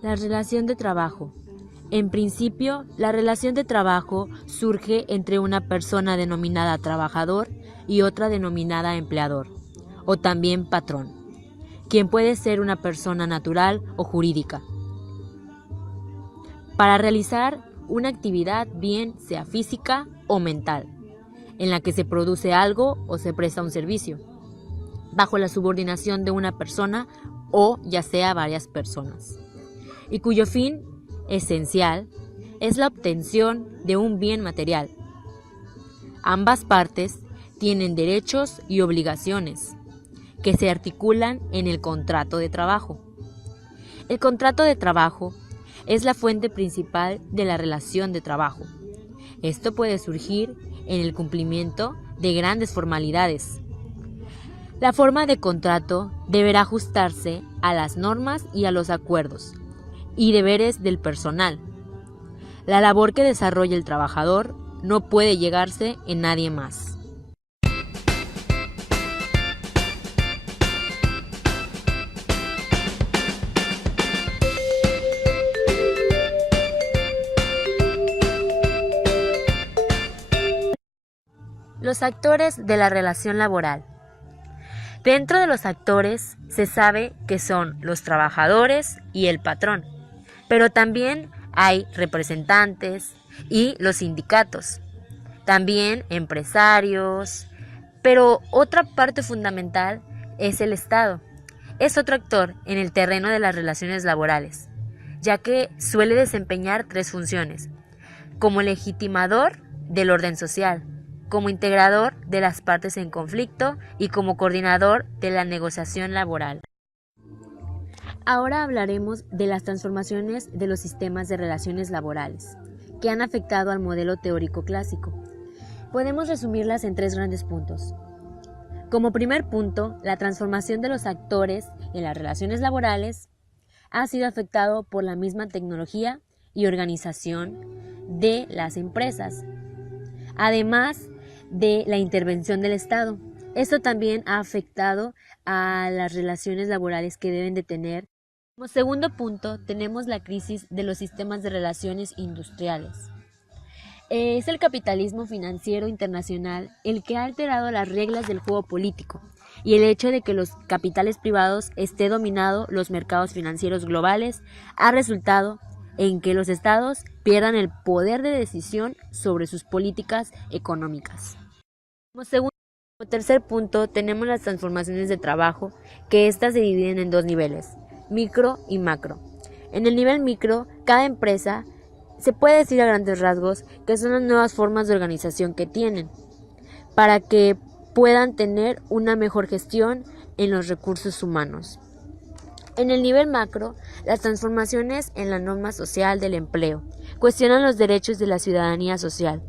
La relación de trabajo. En principio, la relación de trabajo surge entre una persona denominada trabajador y otra denominada empleador, o también patrón, quien puede ser una persona natural o jurídica. Para realizar una actividad, bien sea física o mental, en la que se produce algo o se presta un servicio, bajo la subordinación de una persona o ya sea varias personas, y cuyo fin esencial es la obtención de un bien material. Ambas partes tienen derechos y obligaciones que se articulan en el contrato de trabajo. El contrato de trabajo es la fuente principal de la relación de trabajo. Esto puede surgir en el cumplimiento de grandes formalidades. La forma de contrato deberá ajustarse a las normas y a los acuerdos y deberes del personal. La labor que desarrolla el trabajador no puede llegarse en nadie más. Los actores de la relación laboral. Dentro de los actores se sabe que son los trabajadores y el patrón, pero también hay representantes y los sindicatos, también empresarios, pero otra parte fundamental es el Estado. Es otro actor en el terreno de las relaciones laborales, ya que suele desempeñar tres funciones: como legitimador del orden social, como integrador de las partes en conflicto y como coordinador de la negociación laboral. Ahora hablaremos de las transformaciones de los sistemas de relaciones laborales, que han afectado al modelo teórico clásico. Podemos resumirlas en tres grandes puntos. Como primer punto, la transformación de los actores en las relaciones laborales ha sido afectado por la misma tecnología y organización de las empresas, además de la intervención del Estado. Esto también ha afectado a las relaciones laborales que deben de tener. Como segundo punto, tenemos la crisis de los sistemas de relaciones industriales. Es el capitalismo financiero internacional el que ha alterado las reglas del juego político y el hecho de que los capitales privados esté dominado los mercados financieros globales ha resultado en que los estados pierdan el poder de decisión sobre sus políticas económicas. Como tercer punto, tenemos las transformaciones de trabajo, que éstas se dividen en dos niveles, micro y macro. En el nivel micro, cada empresa se puede decir a grandes rasgos que son las nuevas formas de organización que tienen, para que puedan tener una mejor gestión en los recursos humanos. En el nivel macro, las transformaciones en la norma social del empleo cuestionan los derechos de la ciudadanía social,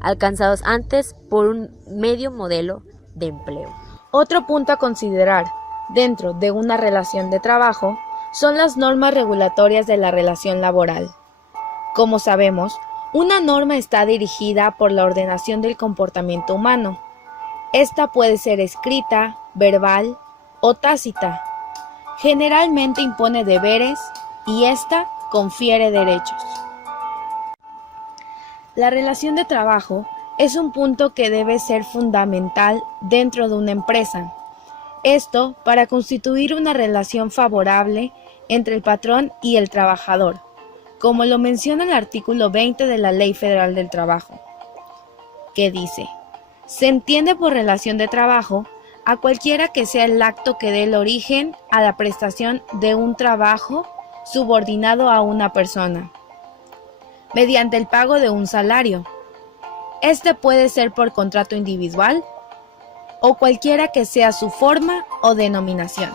alcanzados antes por un medio modelo de empleo. Otro punto a considerar dentro de una relación de trabajo son las normas regulatorias de la relación laboral. Como sabemos, una norma está dirigida por la ordenación del comportamiento humano. Esta puede ser escrita, verbal o tácita. Generalmente impone deberes y esta confiere derechos. La relación de trabajo es un punto que debe ser fundamental dentro de una empresa. Esto para constituir una relación favorable entre el patrón y el trabajador, como lo menciona el artículo 20 de la Ley Federal del Trabajo, que dice: se entiende por relación de trabajo a cualquiera que sea el acto que dé el origen a la prestación de un trabajo subordinado a una persona, mediante el pago de un salario. Este puede ser por contrato individual o cualquiera que sea su forma o denominación.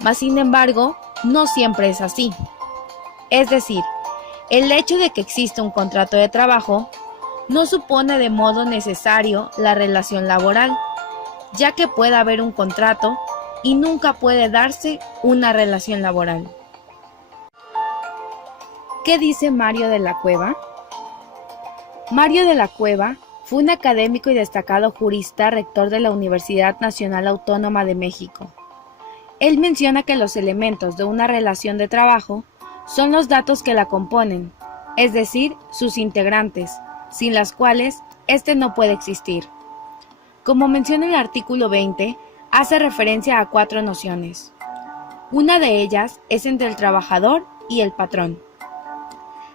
Mas, sin embargo, no siempre es así. Es decir, el hecho de que exista un contrato de trabajo no supone de modo necesario la relación laboral, ya que puede haber un contrato y nunca puede darse una relación laboral. ¿Qué dice Mario de la Cueva? Mario de la Cueva fue un académico y destacado jurista, rector de la Universidad Nacional Autónoma de México. Él menciona que los elementos de una relación de trabajo son los datos que la componen, es decir, sus integrantes, sin las cuales éste no puede existir. Como menciona el artículo 20, hace referencia a 4 nociones. Una de ellas es entre el trabajador y el patrón.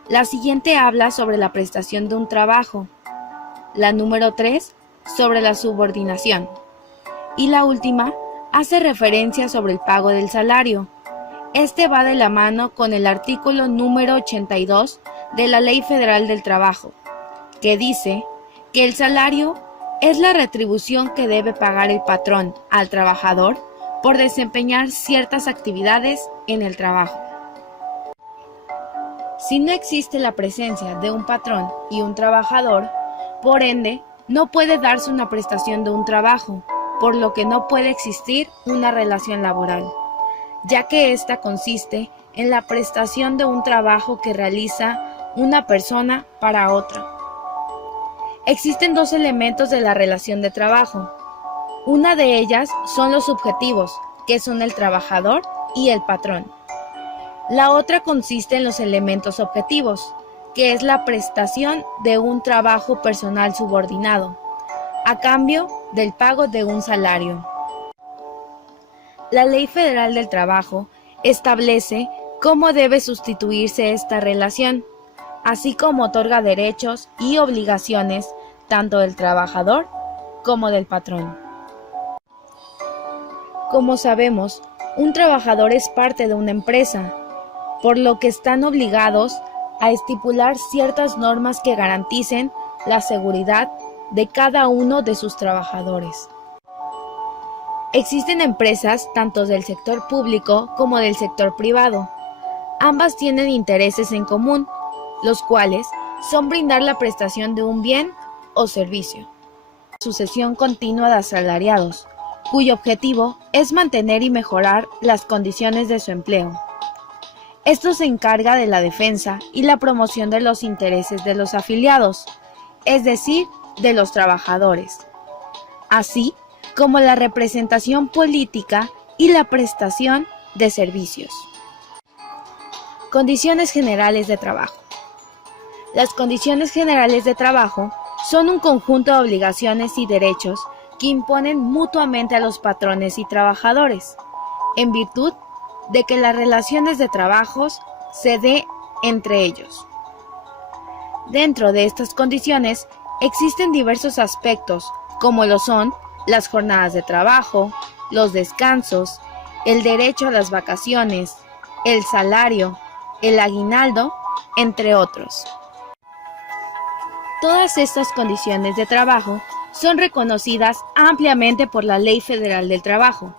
La siguiente habla sobre la prestación de un trabajo. La número 3, sobre la subordinación. Y la última, hace referencia sobre el pago del salario. Este va de la mano con el artículo número 82 de la Ley Federal del Trabajo, que dice que el salario es la retribución que debe pagar el patrón al trabajador por desempeñar ciertas actividades en el trabajo. Si no existe la presencia de un patrón y un trabajador, por ende, no puede darse una prestación de un trabajo, por lo que no puede existir una relación laboral, ya que ésta consiste en la prestación de un trabajo que realiza una persona para otra. Existen 2 elementos de la relación de trabajo. Una de ellas son los subjetivos, que son el trabajador y el patrón. La otra consiste en los elementos objetivos, que es la prestación de un trabajo personal subordinado, a cambio del pago de un salario. La Ley Federal del Trabajo establece cómo debe sustituirse esta relación, así como otorga derechos y obligaciones tanto del trabajador como del patrón. Como sabemos, un trabajador es parte de una empresa, por lo que están obligados a estipular ciertas normas que garanticen la seguridad de cada uno de sus trabajadores. Existen empresas tanto del sector público como del sector privado. Ambas tienen intereses en común, los cuales son brindar la prestación de un bien o servicio. Sucesión continua de asalariados, cuyo objetivo es mantener y mejorar las condiciones de su empleo. Esto se encarga de la defensa y la promoción de los intereses de los afiliados, es decir, de los trabajadores, así como la representación política y la prestación de servicios. Condiciones generales de trabajo. Las condiciones generales de trabajo son un conjunto de obligaciones y derechos que imponen mutuamente a los patrones y trabajadores, en virtud de que las relaciones de trabajos se dé entre ellos. Dentro de estas condiciones existen diversos aspectos, como lo son las jornadas de trabajo, los descansos, el derecho a las vacaciones, el salario, el aguinaldo, entre otros. Todas estas condiciones de trabajo son reconocidas ampliamente por la Ley Federal del Trabajo,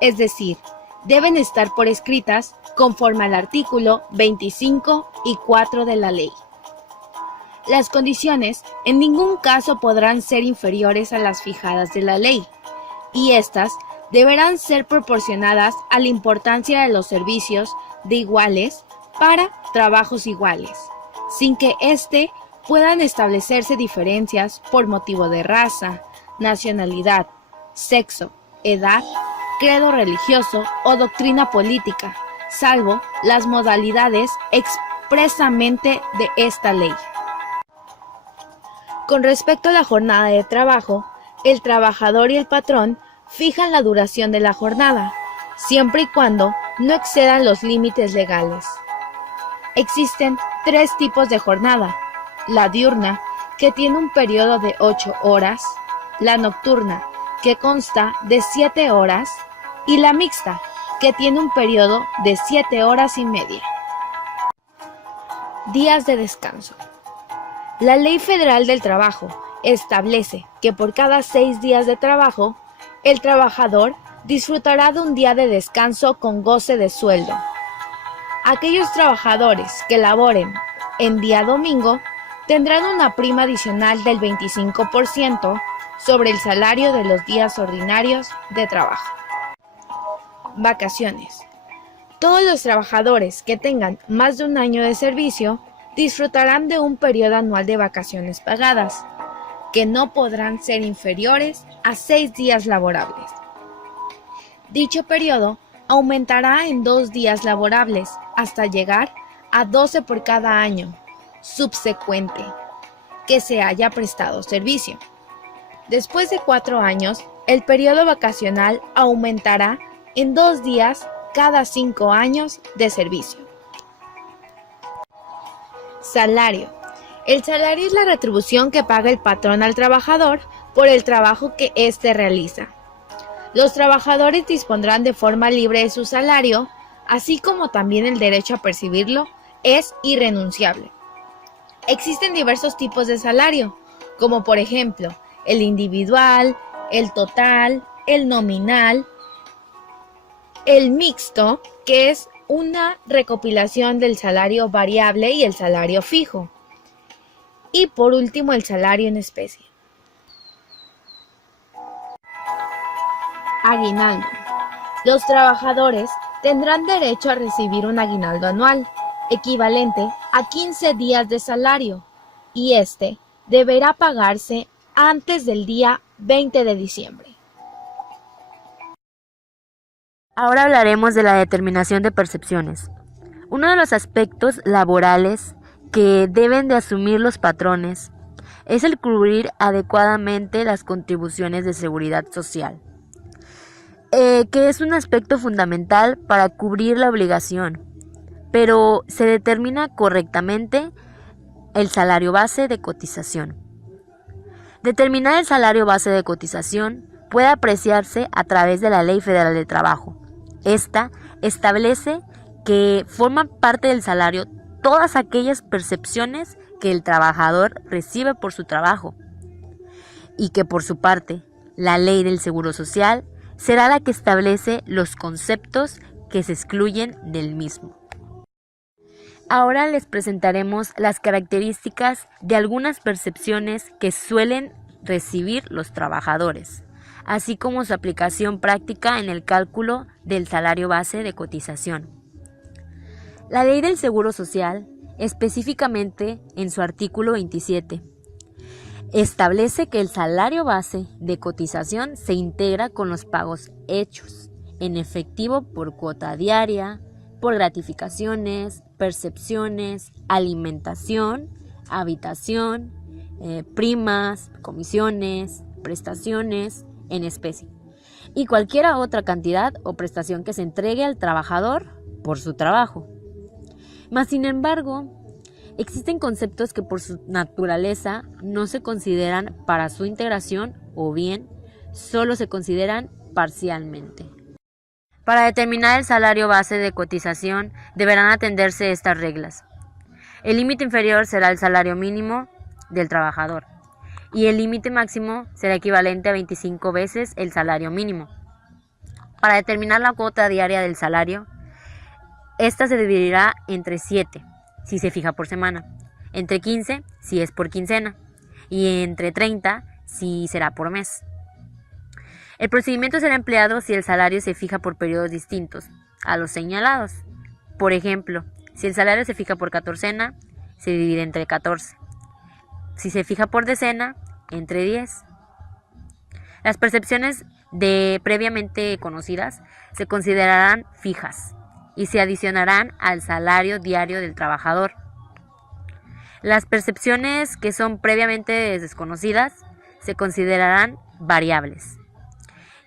es decir, deben estar por escritas conforme al artículo 25 y 4 de la ley. Las condiciones en ningún caso podrán ser inferiores a las fijadas de la ley, y éstas deberán ser proporcionadas a la importancia de los servicios de iguales para trabajos iguales, sin que puedan establecerse diferencias por motivo de raza, nacionalidad, sexo, edad, credo religioso o doctrina política, salvo las modalidades expresamente de esta ley. Con respecto a la jornada de trabajo, el trabajador y el patrón fijan la duración de la jornada, siempre y cuando no excedan los límites legales. Existen 3 tipos de jornada: la diurna, que tiene un periodo de 8 horas, la nocturna, que consta de 7 horas, y la mixta, que tiene un periodo de 7 horas y media. Días de descanso. La Ley Federal del Trabajo establece que por cada 6 días de trabajo, el trabajador disfrutará de un día de descanso con goce de sueldo. Aquellos trabajadores que laboren en día domingo tendrán una prima adicional del 25% sobre el salario de los días ordinarios de trabajo. Vacaciones. Todos los trabajadores que tengan más de un año de servicio disfrutarán de un periodo anual de vacaciones pagadas, que no podrán ser inferiores a 6 días laborables. Dicho periodo aumentará en 2 días laborables hasta llegar a 12 por cada año subsecuente que se haya prestado servicio. Después de 4 años, el periodo vacacional aumentará en 2 días cada 5 años de servicio. Salario. El salario es la retribución que paga el patrón al trabajador por el trabajo que éste realiza. Los trabajadores dispondrán de forma libre de su salario, así como también el derecho a percibirlo es irrenunciable. Existen diversos tipos de salario, como por ejemplo el individual, el total, el nominal, el mixto, que es una recopilación del salario variable y el salario fijo, y por último el salario en especie. Aguinaldo. Los trabajadores tendrán derecho a recibir un aguinaldo anual, equivalente a 15 días de salario, y este deberá pagarse antes del día 20 de diciembre. Ahora hablaremos de la determinación de percepciones. Uno de los aspectos laborales que deben de asumir los patrones es el cubrir adecuadamente las contribuciones de seguridad social, que es un aspecto fundamental para cubrir la obligación, pero se determina correctamente el salario base de cotización. Determinar el salario base de cotización puede apreciarse a través de la Ley Federal del Trabajo. Esta establece que forman parte del salario todas aquellas percepciones que el trabajador recibe por su trabajo, y que por su parte, la Ley del Seguro Social será la que establece los conceptos que se excluyen del mismo. Ahora les presentaremos las características de algunas percepciones que suelen recibir los trabajadores, así como su aplicación práctica en el cálculo del salario base de cotización. La Ley del Seguro Social, específicamente en su artículo 27, establece que el salario base de cotización se integra con los pagos hechos en efectivo por cuota diaria, por gratificaciones, percepciones, alimentación, habitación, primas, comisiones, prestaciones en especie y cualquier otra cantidad o prestación que se entregue al trabajador por su trabajo. Mas, sin embargo, existen conceptos que por su naturaleza no se consideran para su integración o bien solo se consideran parcialmente. Para determinar el salario base de cotización deberán atenderse estas reglas. El límite inferior será el salario mínimo del trabajador y el límite máximo será equivalente a 25 veces el salario mínimo. Para determinar la cuota diaria del salario, esta se dividirá entre 7 si se fija por semana, entre 15 si es por quincena y entre 30 si será por mes. El procedimiento será empleado si el salario se fija por periodos distintos a los señalados. Por ejemplo, si el salario se fija por catorcena, se divide entre 14. Si se fija por decena, entre 10. Las percepciones previamente conocidas se considerarán fijas y se adicionarán al salario diario del trabajador. Las percepciones que son previamente desconocidas se considerarán variables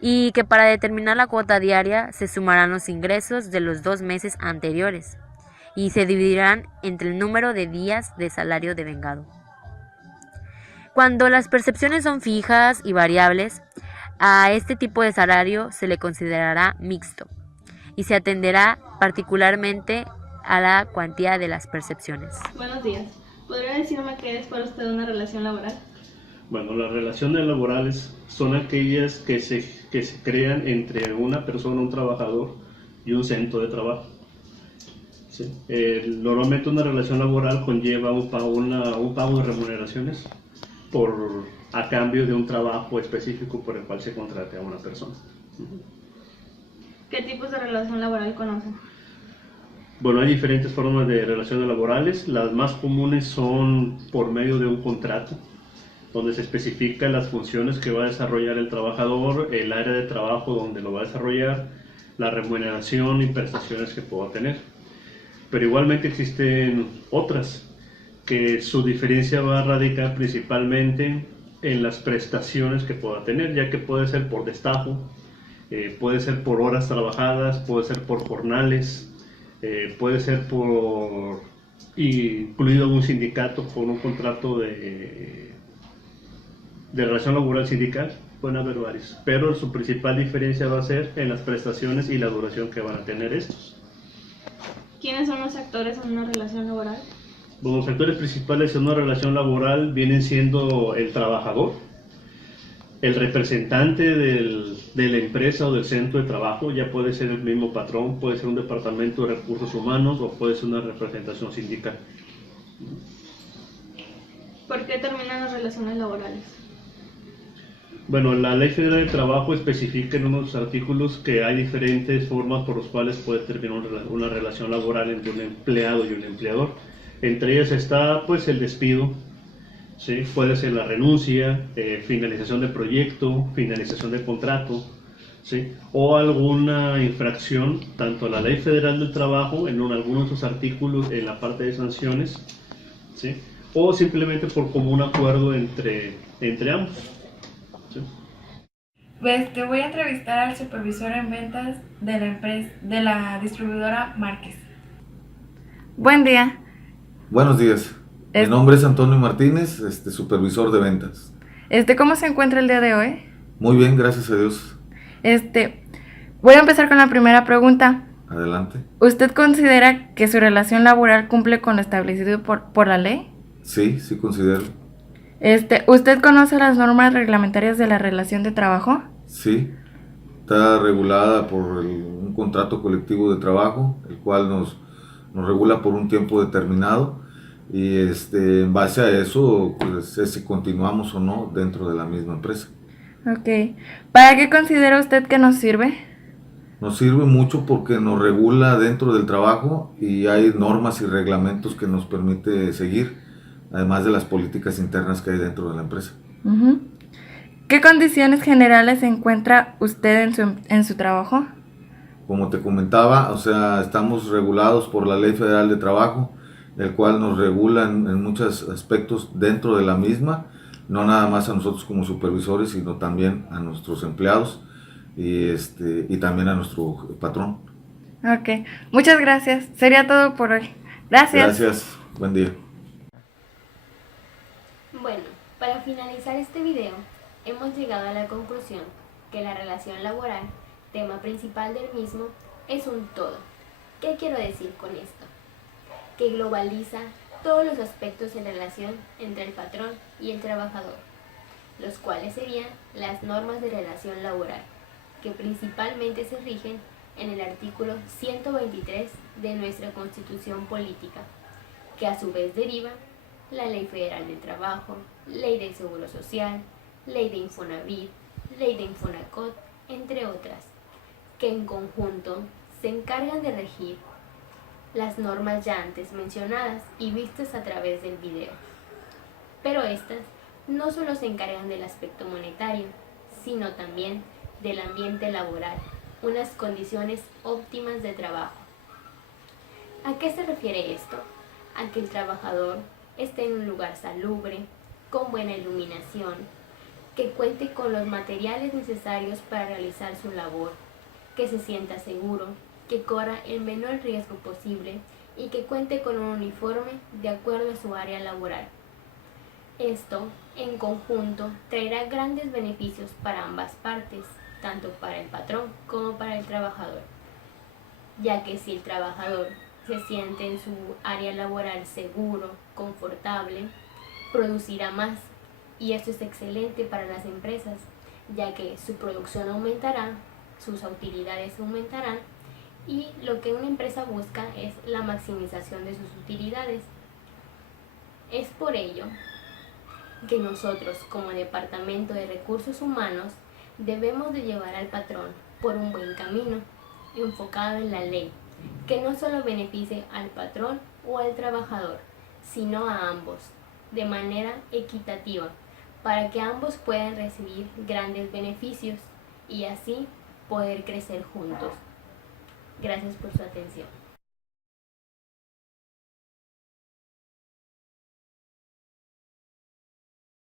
y que para determinar la cuota diaria se sumarán los ingresos de los 2 meses anteriores y se dividirán entre el número de días de salario devengado. Cuando las percepciones son fijas y variables, a este tipo de salario se le considerará mixto y se atenderá particularmente a la cuantía de las percepciones. Buenos días. ¿Podría decirme qué es para usted una relación laboral? Bueno, las relaciones laborales son aquellas que se crean entre una persona, un trabajador y un centro de trabajo. ¿Sí? Normalmente una relación laboral conlleva un pago de remuneraciones a cambio de un trabajo específico por el cual se contrate a una persona. ¿Qué tipos de relación laboral conocen? Bueno, hay diferentes formas de relaciones laborales. Las más comunes son por medio de un contrato, donde se especifican las funciones que va a desarrollar el trabajador, el área de trabajo donde lo va a desarrollar, la remuneración y prestaciones que pueda tener. Pero igualmente existen otras que su diferencia va a radicar principalmente en las prestaciones que pueda tener, ya que puede ser por destajo, puede ser por horas trabajadas, puede ser por jornales, puede ser por incluido un sindicato con un contrato de relación laboral sindical. Pueden haber varios, pero su principal diferencia va a ser en las prestaciones y la duración que van a tener estos. ¿Quiénes son los actores en una relación laboral? Los actores principales en una relación laboral vienen siendo el trabajador, el representante de la empresa o del centro de trabajo, ya puede ser el mismo patrón, puede ser un departamento de recursos humanos o puede ser una representación sindical. ¿Por qué terminan las relaciones laborales? Bueno, la Ley Federal de Trabajo especifica en unos artículos que hay diferentes formas por las cuales puede terminar una relación laboral entre un empleado y un empleador. Entre ellas está pues el despido, ¿sí? Puede ser la renuncia, finalización de proyecto, finalización de contrato, ¿sí? O alguna infracción, tanto a la Ley Federal del Trabajo, en algunos de sus artículos en la parte de sanciones, ¿sí? O simplemente por común acuerdo entre ambos. ¿Sí? Pues te voy a entrevistar al supervisor en ventas de la empresa, de la distribuidora Márquez. Buen día. Buenos días. Mi nombre es Antonio Martínez, supervisor de ventas. ¿Cómo se encuentra el día de hoy? Muy bien, gracias a Dios. Voy a empezar con la primera pregunta. Adelante. ¿Usted considera que su relación laboral cumple con lo establecido por la ley? Sí, sí considero. ¿Usted conoce las normas reglamentarias de la relación de trabajo? Sí, está regulada por un contrato colectivo de trabajo, el cual nos regula por un tiempo determinado y en base a eso, pues es si continuamos o no dentro de la misma empresa. Ok. ¿Para qué considera usted que nos sirve? Nos sirve mucho porque nos regula dentro del trabajo y hay normas y reglamentos que nos permite seguir, además de las políticas internas que hay dentro de la empresa. Uh-huh. ¿Qué condiciones generales encuentra usted en su trabajo? Como te comentaba, o sea, estamos regulados por la Ley Federal de Trabajo, el cual nos regula en muchos aspectos dentro de la misma, no nada más a nosotros como supervisores, sino también a nuestros empleados y también a nuestro patrón. Ok, muchas gracias. Sería todo por hoy. Gracias. Gracias, buen día. Bueno, para finalizar este video, hemos llegado a la conclusión que la relación laboral, tema principal del mismo, es un todo. ¿Qué quiero decir con esto? Que globaliza todos los aspectos en relación entre el patrón y el trabajador, los cuales serían las normas de relación laboral, que principalmente se rigen en el artículo 123 de nuestra Constitución Política, que a su vez deriva la Ley Federal del Trabajo, Ley del Seguro Social, Ley de Infonavit, Ley de Infonacot, entre otras, que en conjunto se encargan de regir las normas ya antes mencionadas y vistas a través del video. Pero estas no solo se encargan del aspecto monetario, sino también del ambiente laboral, unas condiciones óptimas de trabajo. ¿A qué se refiere esto? A que el trabajador esté en un lugar salubre, con buena iluminación, que cuente con los materiales necesarios para realizar su labor, que se sienta seguro, que corra el menor riesgo posible y que cuente con un uniforme de acuerdo a su área laboral. Esto, en conjunto, traerá grandes beneficios para ambas partes, tanto para el patrón como para el trabajador, ya que si el trabajador se siente en su área laboral seguro, confortable, producirá más, y esto es excelente para las empresas, ya que su producción aumentará, sus utilidades aumentarán, y lo que una empresa busca es la maximización de sus utilidades. Es por ello que nosotros, como Departamento de Recursos Humanos, debemos de llevar al patrón por un buen camino, enfocado en la ley, que no solo beneficie al patrón o al trabajador, sino a ambos, de manera equitativa, para que ambos puedan recibir grandes beneficios y así poder crecer juntos. Gracias por su atención.